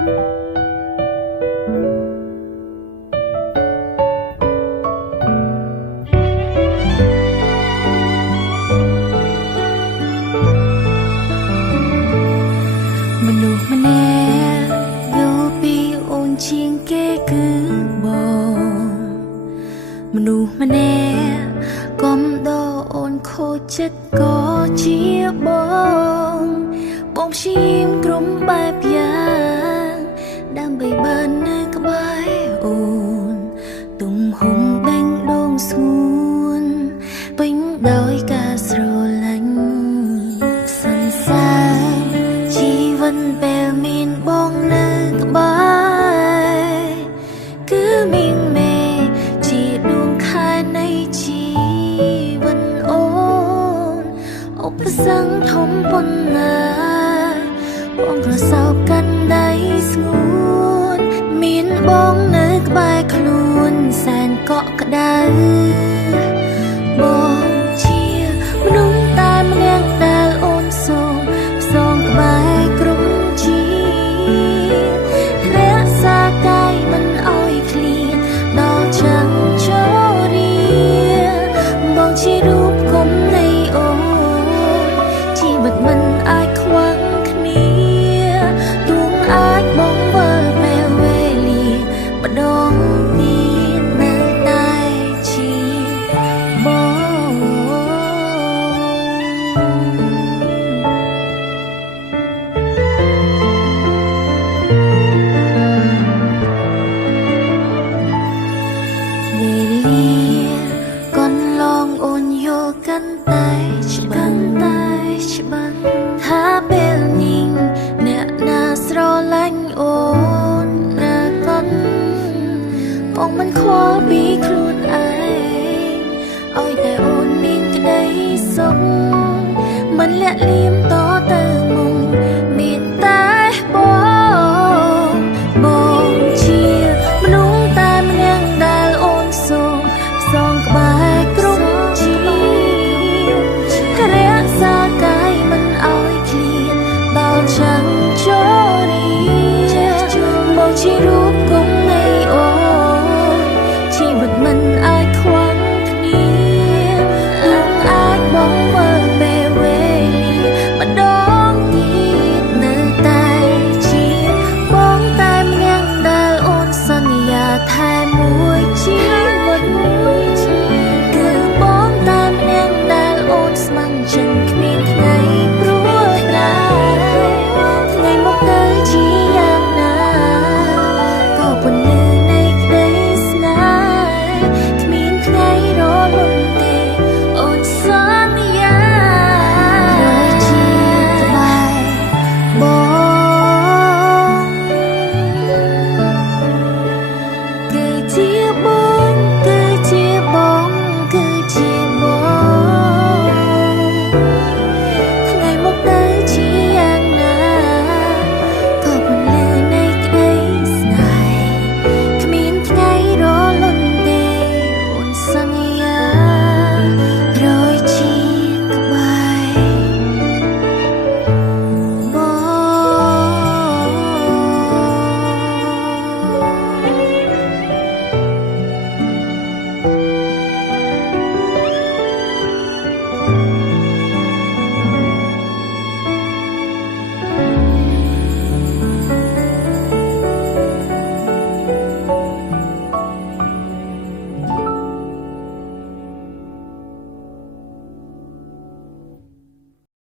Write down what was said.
មនុស្សម្នាក់យល់ពីអូនជាងគេគឺបងមនុស្សម្នាក់កុំដោអូនខូចចិត្តក៏ជាបងព្យាយាមគ្រប់បែបយ៉ាងដើម្បីបាននៅក្បែរអូនទំហំបេះដូងស្ងួនពេញដោយការស្រឡាញ់សន្សើរជីវិតពេលមានបងនៅក្បែរគឺមានមេជាដួងខែនៃជីវិតអូនឧបសគ្គធំប៉ុណ្ណាបងក៏សោកកាន់ដៃស្ងួនមានបងនៅក្បែរខ្លួនសែនកក់ក្ដៅបងជាមនុស្សតែម្នាក់ដែលអូនសូមផ្សងក្បែរគ្រប់ជីរក្សាកាយមិនឲ្យឃ្លាតដល់ចាំចូលរៀបងជារូបគុំនៃអូនជីវិតមិនអាចខ្វះគ្នាទួងអាចបងវិលពេលវេលាម្ដងទៀតនៅតែជាបងវេលាកន្លងអូនយកកាន់តែច្បាស់ថាពេលនេះអ្នកណាស្រឡាញ់អូនប្រកបបងមិនខ្វល់ពីខ្លួន